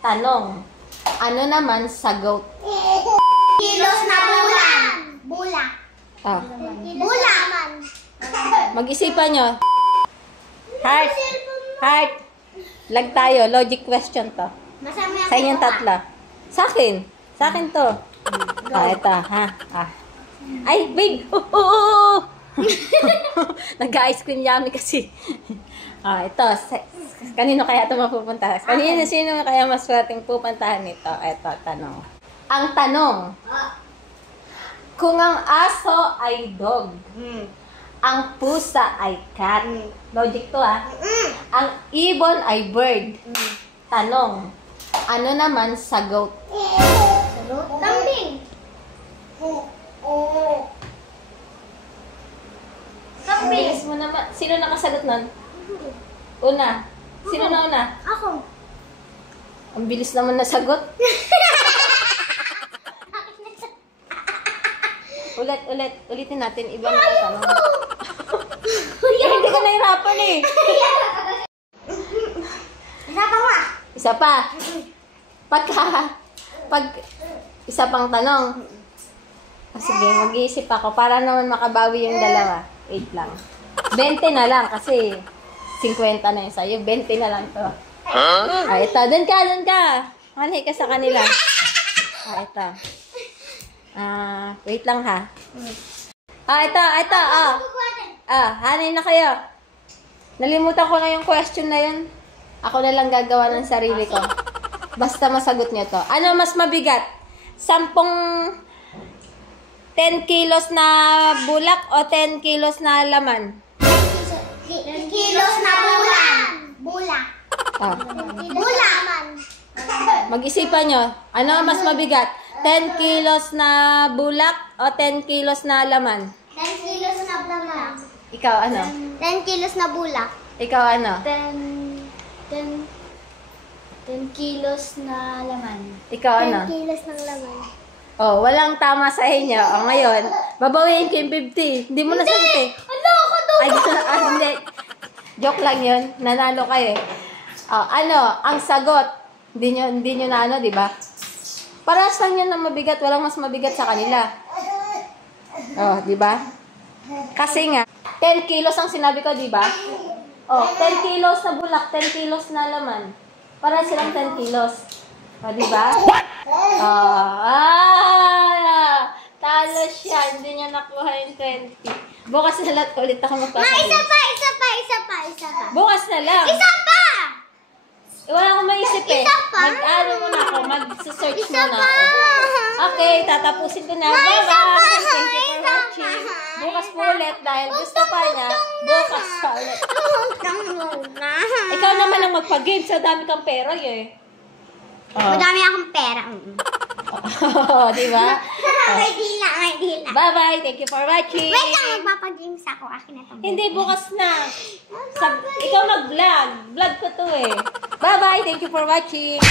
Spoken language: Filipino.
Tanong. Ano naman sagot? Kilos na bulan. Bulak. Ah. Bulak. Mag-isipan nyo. Heart. Heart. Lag tayo. Logic question to. Masama Sa inyong tatlo. Sa akin. Sa akin to. Ito. Ha? Ay, babe. Nag-ice cream yummy kasi. Ito. Kanino kaya ito mapupunta? Sino kaya maswerteng pupuntahan nito? Ito, tanong. Ang tanong. Kung ang aso ay dog, ang pusa ay cat. Logic to Ang ibon ay bird. Tanong. Ano naman sagot? Kambing. Ang bilis mo naman. Sino nakasagot nun? Una. Sino na una? Ako. Ang bilis naman nasagot. Ulitin natin. Ibang tanong. Hindi ka nahirapan eh. Isa pa nga. Isa pa. Pag isa pang tanong. Sige, mag-iisip ako para naman makabawi yung dalawa. Wait lang. 20 na lang kasi 50 na yun sa'yo. 20 na lang to. Ito. Doon ka. Manhi ka sa kanila. Ito. Wait lang ha. Ito. Hanin na kayo. Nalimutan ko na yung question na yun. Ako na lang gagawa ng sarili ko. Basta masagot nyo to. Ano mas mabigat? 10 kilos na bulak o 10 kilos na laman? 10 kilos na bulan. Bulak. Bulak. Mag-isipan nyo. Ano mas mabigat? 10 kilos na bulak o 10 kilos na laman? 10 kilos na bulak. Ikaw ano? 10 kilos na bulak. Ikaw ano? 10 kilos na laman. Ikaw ano? 10 kilos ng laman. Oh, walang tama sa inyo. O ngayon, babawiin ko yung 50. Hindi mo nasagot eh. Ano ako doon? Ay, hindi. Joke lang yun. Nanalo kayo eh. Ang sagot. Hindi nyo na ano, di ba? Parehas lang yun na mabigat. Walang mas mabigat sa kanila. Di ba? Kasi nga, 10 kilos ang sinabi ko, di ba? 10 kilos na bulak, 10 kilos na laman. Para silang 10 kilos. Di ba? Talo siya. Hindi niya nakuha yung 20. Bukas na lang ulit ako magpapagin. Isa pa. Bukas na lang. Isa pa! Wala akong maisip eh. Isa pa? Mag-ano muna ako. Mag-search Isa muna pa! ako. Okay, tatapusin ko na. Bye-bye! Thank you for Isa watching. pa! Bukas po ulit dahil gusto pa niya. Bukas pa ulit. Ikaw naman ang magpag-game. Sa dami kang pera eh. Madami akong pera. Di ba? May dila. Bye-bye. Thank you for watching. Wait lang, magpapag-games ako. Akin na to. Hindi, bukas na. Ikaw mag-vlog. Vlog ko to eh. Bye-bye. Thank you for watching.